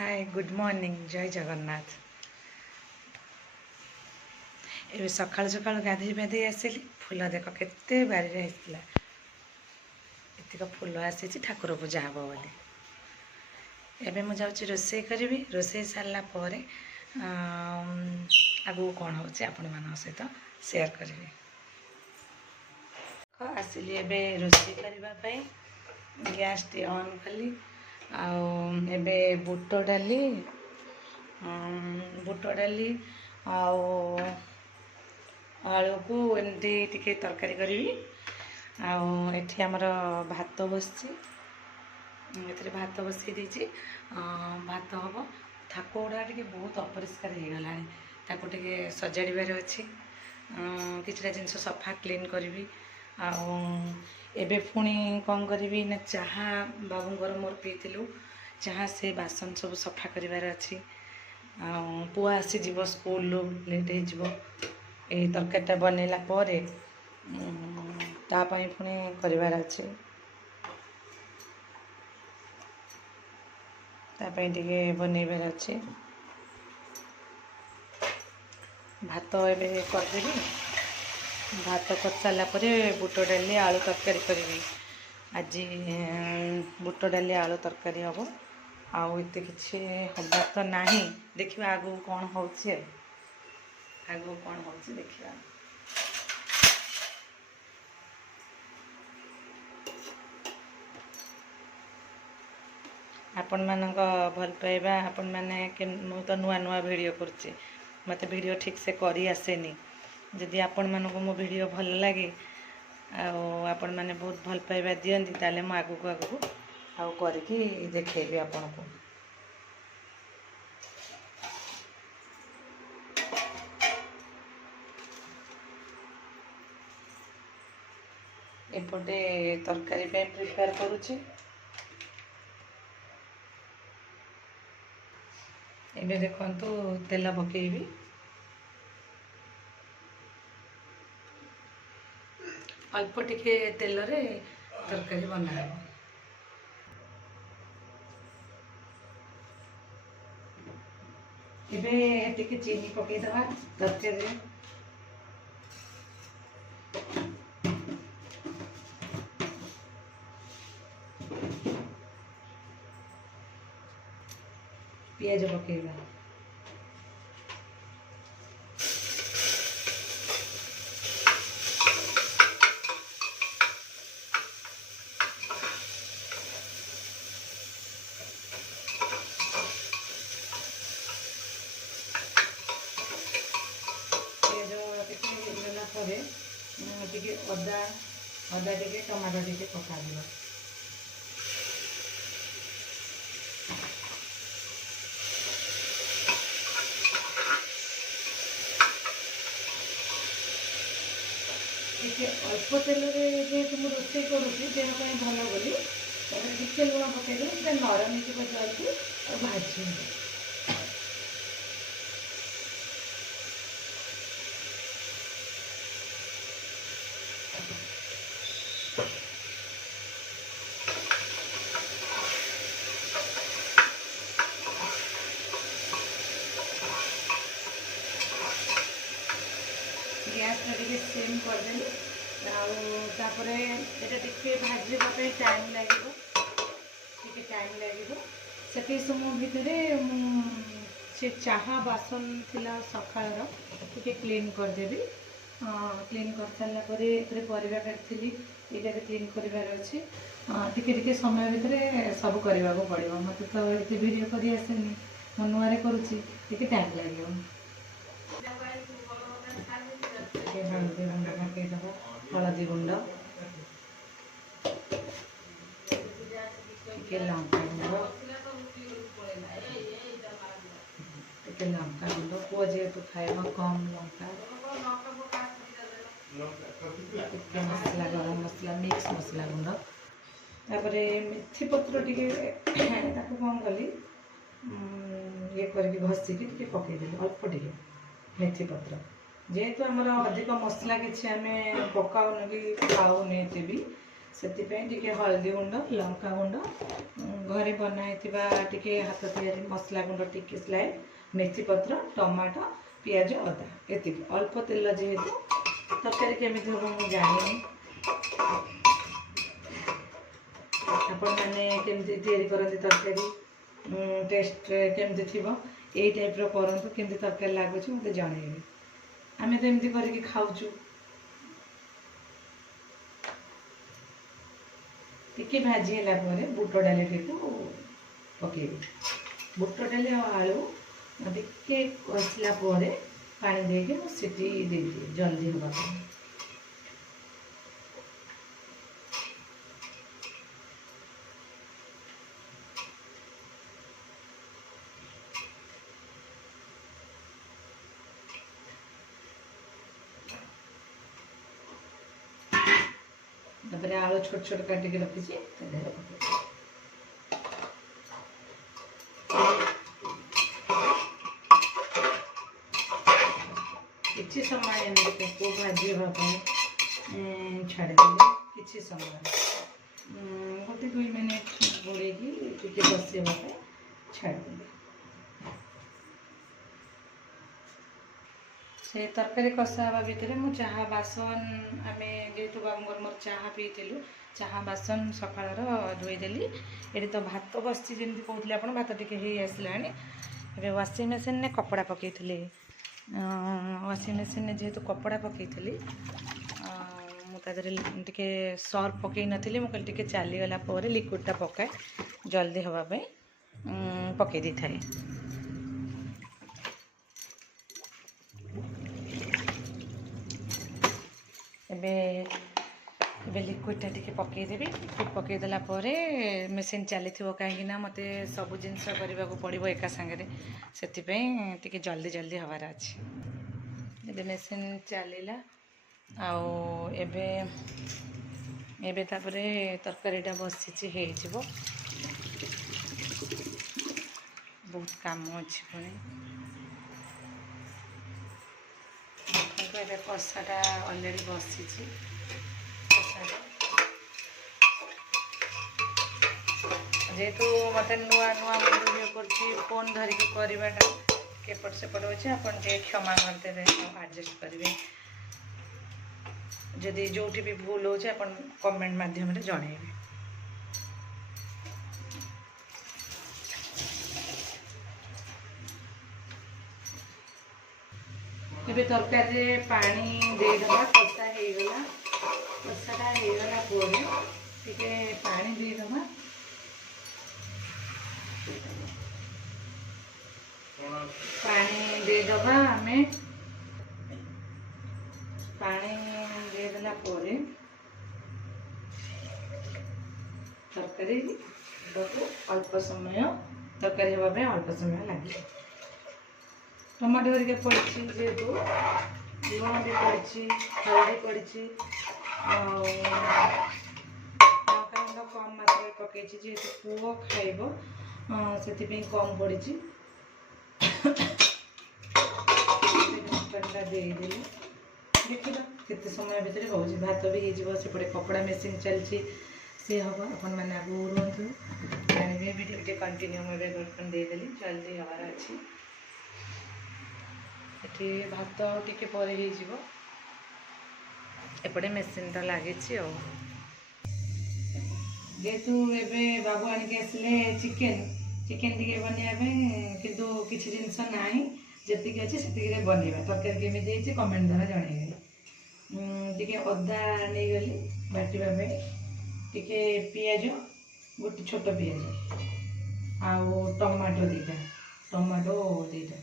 Hi good morning जय जगन्नाथ। ए सकाल सकाल गाधे पाधे आसिली फूल देख केते बारी आसला एतिक फूल आसी ठाकुर पूजा हम बोली। एबे मु जाऊँ रोषे करी रोषे सारा पर आगू कौन हो आपण मान सहित शेयर करी। आसिली एबे रोषे करने गैस टी ऑन कली आबे बुट डाली आलू को एमती टिके तरकारी करी आठी आमर भात बसची भात बसई देची भात हम थाको गुड़ा टे बहुत अपरिष्कार हो गला ताको टे सजाड़बार अच्छी किछटा जिनस सफा क्लीन करी एबे पुणी कौन करी ना चाहा बाबूंर मोर पीलु चाहा से बासन सब सफा करार अच्छी पुआ आसीज स्कूल लेट हो तरकारीटा बनैला तापाई पुणी करार अच्छे टे बनैबार अच्छे भात एबे करदेवी भात कर सारा बुट डाली आलू तरकारी करी आज बुट डाली आलू तरकारी हम आत कि हबार तो ना देखा आगू कौन हो देखा। आपण मान भल पाइबा आपण मैंने मु तो नुआ नुआ वीडियो कर मत वीडियो ठीक से करी आसेनी जदि आपण मानक मो वीडियो भल लगे आपण मैंने बहुत भल पाइबा दियंती ताले मु आगू आगू करके देखेबी आपण को। एपटे तरकारी पे प्रिपेयर करुछि एबे देखंतु तेल पकेबी अल्प टिके तेल रे तरकारी बना एबे टिके चीनी पकई दवा तरकारी पियाज पकेगा टे अदा अदा टे टमाटो टे पका दिबा अल्प तेल जेहेतु मुझे रोषे करुँची देह भल बोली टे लुण पकईदे नरम हो जल्दी और भाजी गैस टे सेम करदेली आपर ये भाजवाई टाइम लगे से समय भितर से चाहा बासन थिला सकाळ टे क्लीन करदेवी क्लीन कर सारापर परिवा काटली यहाँ भी क्लीन करार अच्छे टिके समय भितर सब करने को पड़ो मत तो ये वीडियो कर आसेनी मो नुआ करुँची टाइम लगे हल्दी गुंड पकईदेव हलदी गुंड लंका गुंड पुआ जेहेतु खाइबा कम लंका मसला गरम मसला मिक्स मसला गुंड तापर मेथी पत्र टे कौन कली ये करके घसिकी टे पकईदेली अल्प टे मेथी पत्र जेहेतु आमर अधिक मसला किसी आम पकाउन कि खाऊन एते भी से हल्दी गुंड लंका गुंड घरे बनाई टिके हाथ तैयारी मसला गुंड टिके स्लाइड मेथी पत्र टमाटो पियाज अदा ये अल्प तेल जेहेतु तरकारी केमी हम मुझे जानी आपण मैंने केमती तैयारी करती तरकारी टेस्ट केमती थी यही टाइप करूँ केमती तरकारी लगुच मत जनइबे आम तो एमती करके खाऊचु टिके भाजी है बुट डाली टी पकई बुट डाली आलू टिके कसला पानी देके सीटी दे जल्दी हाँ तापर आलू छोट छोट काटिक रखी किसी समय को भाजी हाँपाई छाड़देली किसी समय गोटे 2 मिनट घोड़े बसवा छाड़देली से तरकारी कषा हवा भितर मु चाहा बासन आम जेहेतु बाबूर मोर चाहा पीलु चाहा बासन सकाळ धोईदेली ये तो भात बसी जमी कहते आप भात टी आसला वाशिंग मेसीन ने कपड़ा पकई वाशिंग मेसीन ने जेहेतु कपड़ा पकई मुझे सर्फ पकई नी मुझे चलीगला लिक्विडटा पकाए जल्दी हाँपाई पकई दी थाए एबे लिक्विडटा टी पकईदेवी लिक्विड पकईदेला मेसीन चली कहीं मत सब जिनस करने को पड़ो एका सांगे से जल्दी जल्दी हबार अच्छे एबे मेसीन चलला आबे तरकारीटा बसी हो बहुत काम अच्छी पुणी कषाटा अलरेडी बसी जेहेतु मत नुआ नुआ कर फोन धरिकी करवाटा केपट सेपट अच्छे आप क्षमा करदे एडजस्ट करेंगे जदि जो भी भूल हो कमेंट माध्यम जनइबे एबे तरकारी पानी देदेबा कषा होगला कषाटा होगला टिके पानी देदेबा पानी देदेबा आम पानी देदेला तरकारी अल्प समय तरकारी हाँपाई अल्प समय लगे टमाटो हरिका पड़ी जेहेतु लुण भी पड़ी हल्दी पड़ी लंका गुंड कम मात्रा पकई जेहेतु पुओ खाइब से कम पड़ी मटनटा देदेली देखिए केते समय भितर हो भात भी हो सेपटे कपड़ा मेसीन चलती सी हम अपन मैंने आगे रुहतु जानवे भिडियो कंटिन्यू मुझे बर्तन देदेली जल्दी हबार अच्छी ये भात टिके परे एपटे मेसीनटा लगी जेहेतु एबे बाबू आनिक आसिले चिकेन चिकेन टी बनवाई किंतु किसी जिनस ना जी अच्छे से बनवा तरकारी केमी कमेंट द्वारा जनइबे टी अदा नहीं गली बाटिबा टी पियाज गोटे छोट पियाज आउ टमाटो दीटा टमाटो दीटा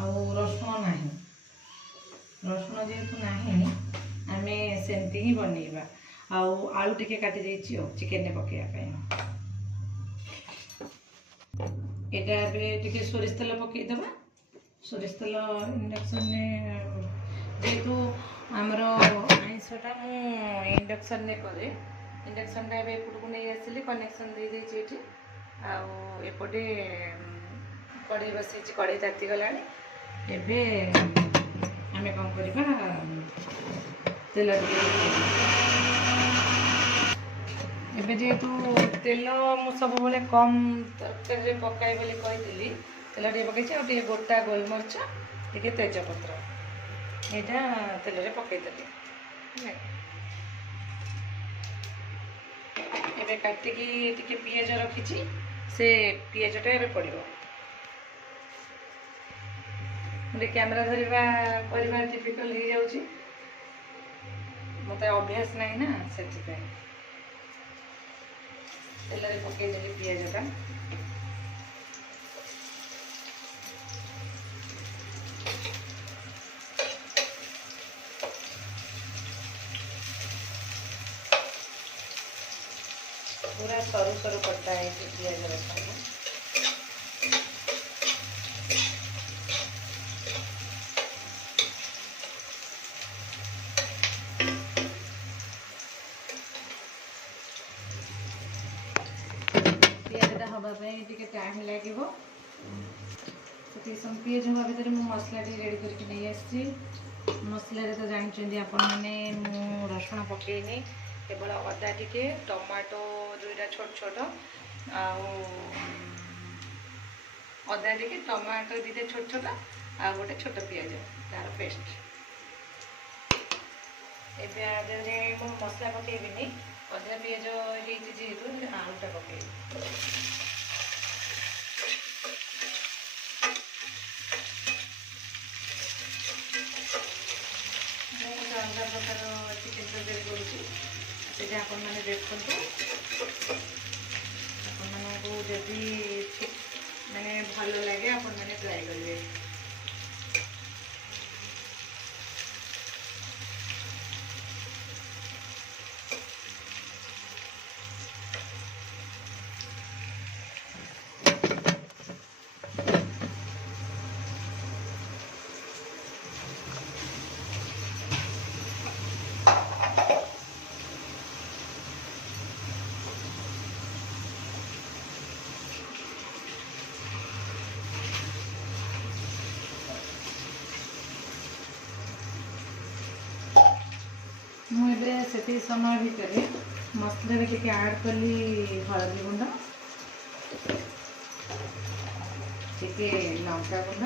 आउ रसुण जेहेतु ना आम सेमती ही बनइबा आलू टिके काटी चिकेन पकड़ापी यहाँ टे सोरिष तेल पकईदेवा सोरिष तेल इंडक्शन जेहेतु आमर आईषटा इंडक्शन ने करे इंडक्शन टा एपट को नहीं आसिली कनेक्शन दे देती आउटे कड़े बसई कड़े ताती गला आम कौन करवा तेल एबे जेहेतु तेल मु सब बेले कम तरकारी पकाए बोली कही तेल टे पकई और गोटा गोलमरीच टे तेजपत्र यहाँ तेल पकईदेली एबे काटिकी टिके पियाज रखी से पियाजटा एबे पड़ो गोटे कैमेरा धरवा करवा डिफिकल्ट हो जाऊँगी मत अभ्यास ना ना से तेल पकईदेली पियाजटा पूरा सरू सरू कटा है पियाज रखा पियाजटा हाँवाई टे टाइम लगे पियाज हवा भर मसला रेडी करके नहीं आसी मसला तो जानते आपण मैंने रसुण पकईनी केवल अदा टिके टमाटो दुईटा छोट छोट अदा टिके टमाटो दुईटा छोट छोट आ गोटे छोट पियाज तार पेस्ट एबे मु मसला पकईबिनी अदा पियाज जेहेतु आलूटा पकईबी अलग प्रकार चिकेन तरकारी करुँची सीटा आपण मैंने देखु आपको जदि मैंने भल लगे आपण मैंने ट्राई करेंगे मुझे से समय भितर मसला टे ऐड कली हलदी गुंड टे लंका गुंड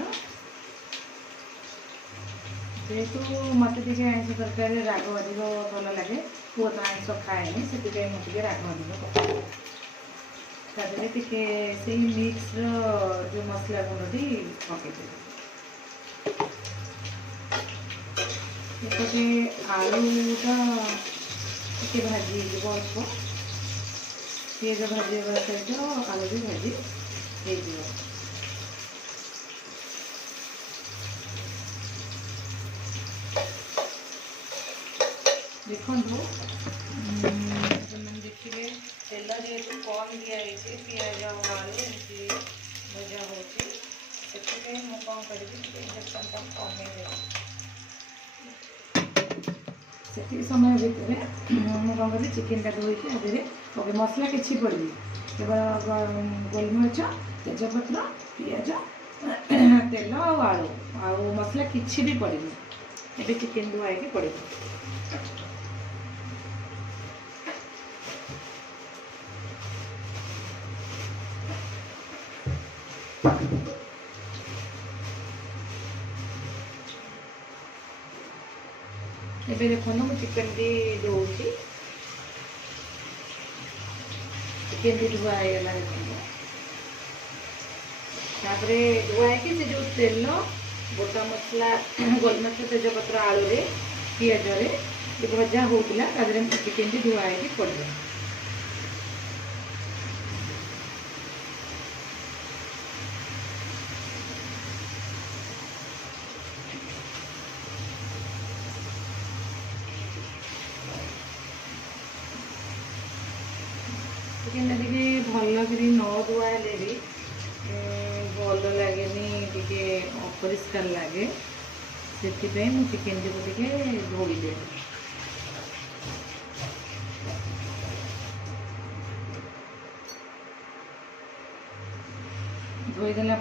जेहेतु मत आईष तरकारी राग अधिक भल लगे पुआ तो आईष खाएनि से मुझे राग अधिक पकाए टे से मिक्स जो मसला गुंडी पकईदे एपटे आलूटा टे भाजी अल्प पिज भाजी सहित आलू भी भाजी हो देखो मैंने देखिए तेल जेहेतु कम दिखाई पिज आलू एमती भजा हो कौन करी इंडक्शन कम से समय भितर मुझे कौन करी चिकेनटा धोईकी ओके मसला किसी पड़े केवल गोलमरीच तेजपत्र पिज तेल आलू मसला किसी भी पड़े ये चिकेन धुआई पड़े एबे देखो ना चिकेन टी धोची चिकेन टी धुआईगला तापर धुआई से जो तेल गोटा मसला गोलमरीच तेजपत्र आलू रे पियाज रे भजा होता चिकेन टी धुआई पड़े चिकेन टे भल कि न धुआले भी भल लगे टे अपरिष्कार लगे से चिकेन टी को धोईदे धोईदेला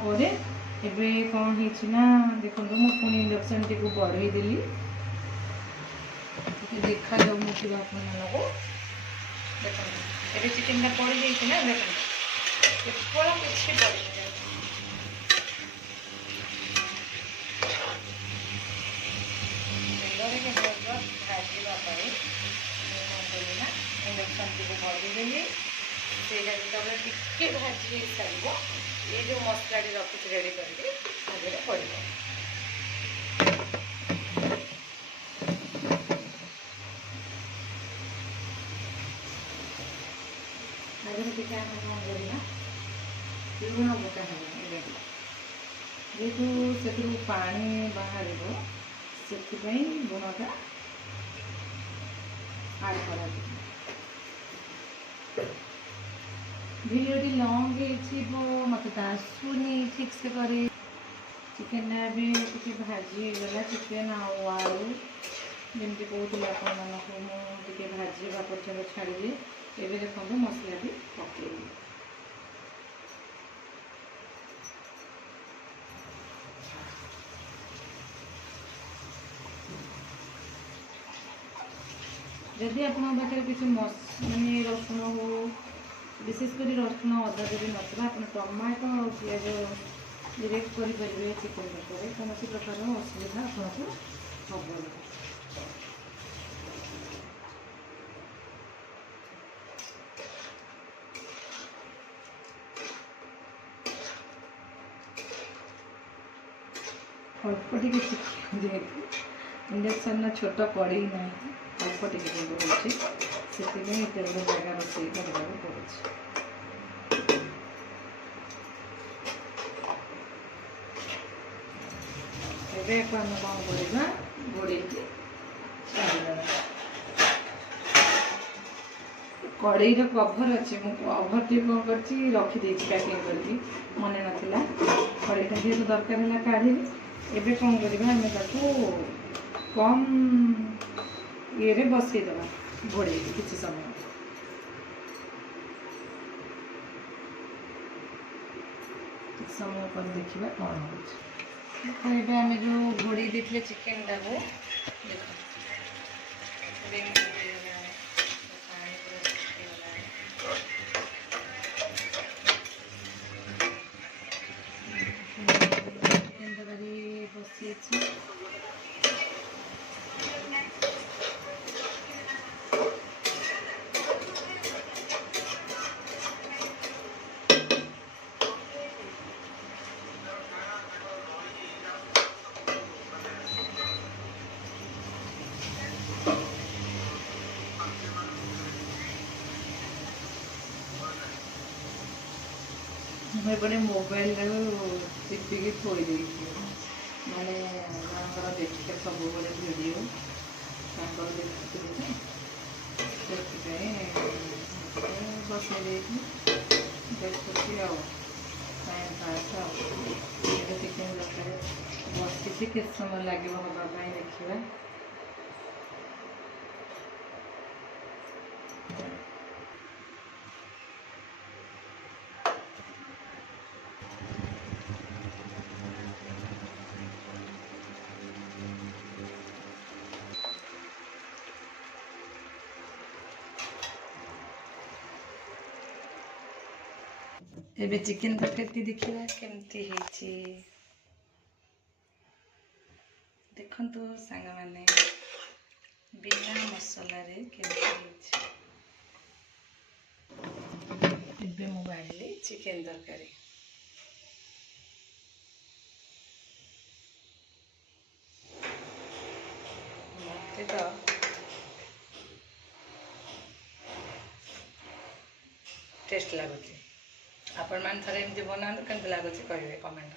एबे कौन होना देखो मुझे इंडक्शन टी को बढ़ईदेली देखा जाऊन आपको देखो ये चिकेन टा पड़ जाइए ना देखो केवल किसी पड़े भाजवाई ना इंडक्शन टी भरदेली से जो भाजी सारे ये जो मसला रखी रेडी करके पड़ लुण पका जेहेतु से पानी बाहर से लुणटा आड कर भिडियोटी लंग मत तो आसुनी ठीक से करे चिकेन भी किसी भाजी गला चिकेन आलू जमी कहते आपको भाजवा पर्यटन छाड़ी ये देखो मसला भी पकड़ जदि आप किसी मानने रसुण हो विशेषकर रसुण अदा जब ना आप टमाटो पिज डायरेक्ट करेंगे चिकेन तरकारी कौन प्रकार असुविधा आपको हम अल्प टे चिकेन जेहेतु इंडक्शन ना छोट कड़े ना अल्प टे रोचे से गोटे जगह रोसे करने पड़े एवं आम कौन करवा घोड़े कड़े कभर अच्छे कभर टी कौन कर रखीदे पैकिंग करके मन नाला कड़ेटा जेहतु दरकार है काढ़ी एबे कौन करवा आम कम ये बसईदे घोड़े किसी समय समय पर देखा कौन हो आम जो घोड़े देते चिकेन टाको बस मुझे मोबाइल टिपिकी थोड़ी मैंने देखते सब भिड बस देखुची टाइम पास चिकेन दरकार बस के समय लगे हाँपाई देखा एबे चिकेन तरकारी देखा केमती देखु सांग मैंने बिना मसला केमती मु बाढ़ी चिकेन तरकारी मत तो टेस्ट लगुच आपण मैंने थे एमती बना के लगुच कहे कमेंट।